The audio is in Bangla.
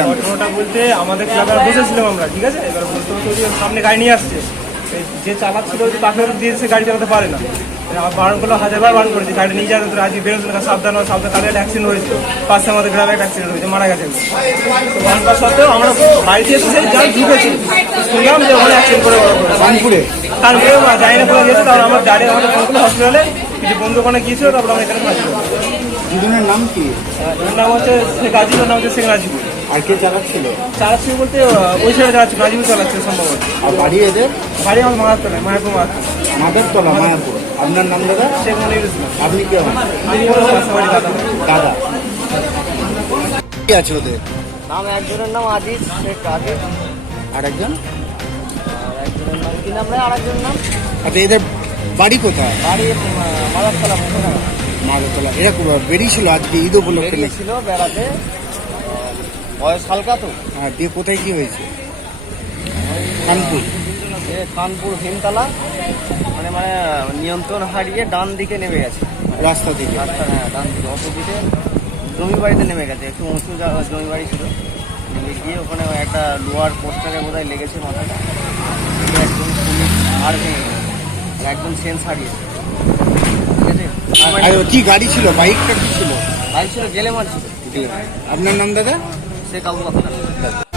ঘটনাটা বলতে আমাদের ক্লাবে বসেছিলাম আমরা ঠিক আছে? এবার বলতে বলতে সামনে গাড়ি নিয়ে আসছে। যে চালাচ্ছিল তাকে দিয়েছে গাড়ি চালাতে পারে না। আমার বারণ করল হাজারবার বারণ করেছি গাড়ি নিয়ে যাবে তো আজকে বেরোচ্ছে না সাবধান হওয়া সাবধান তাদের একটা অ্যাক্সিডেন্ট হয়েছে পাশে আমাদের গ্রামে একটা অ্যাক্সিডেন্ট হয়েছে মারা গেছে। বারণ করা সত্ত্বেও আমরা বাড়িতে এসে যা ঢুকেছি শুনলাম যে ওখানে অ্যাক্সিডেন্ট করে করে কানপুরে তারপরে যাই না কোথাও গেছে তারপর আমার গাড়ি আমাদের ফোন করল হসপিটালে কিছু বন্ধু ওখানে গিয়েছিল তারপর আমরা এখানে দুজনের নাম কি? ওর নাম হচ্ছে শেখ আজিবুর নাম হচ্ছে শেখ নাজিবুর আর কে চালাচ্ছিল? চালাচ্ছি বলতে ওই সাইডে চালাচ্ছি নাজিবুর চালাচ্ছে সম্ভবত। আর বাড়ি এদের? বাড়ি আমার মাহাত্তলায় মায়াপুর মাদারতলা মায়াপুর। আপনার নাম দাদা? শেখ মনির ইসলাম। আপনি কে হন? দাদা। কি আছে ওদের? নাম একজনের নাম আজিজ শেখ আজিজ আর একজন? একজনের নাম কি নাম রে? আর একজনের নাম? আচ্ছা এদের বাড়ি কোথায়? বাড়ি মাদারতলা মাদারতলা। এরা বেরিয়েছিল আজকে ঈদ উপলক্ষে? বেরিয়েছিল বেড়াতে। বয়স হালকা তো? আর দিয়ে কোথায় কি হয়েছে? কানপুর। কানপুর ভীমতলা। মানে মানে নিয়ন্ত্রণ হারিয়ে ডান দিকে নেমে গেছে। রাস্তা থেকে। রাস্তা হ্যাঁ ডান দিকে অপোজিটে জমি বাড়িতে নেমে গেছে। একটু উঁচু জমি বাড়ি ছিল। নেমে গিয়ে ওখানে একটা লোহার পোস্টারে বোধহয় লেগেছে মাথাটা। পুলিশ আর ভেঙে। আর একজন সেন্স হারিয়েছে ঠিক আছে? কি গাড়ি ছিল? বাইকটা কি ছিল? গাড়ি ছিল গেলে মারছিল আপনার নাম দাদা? শেখ আবু বাক্তার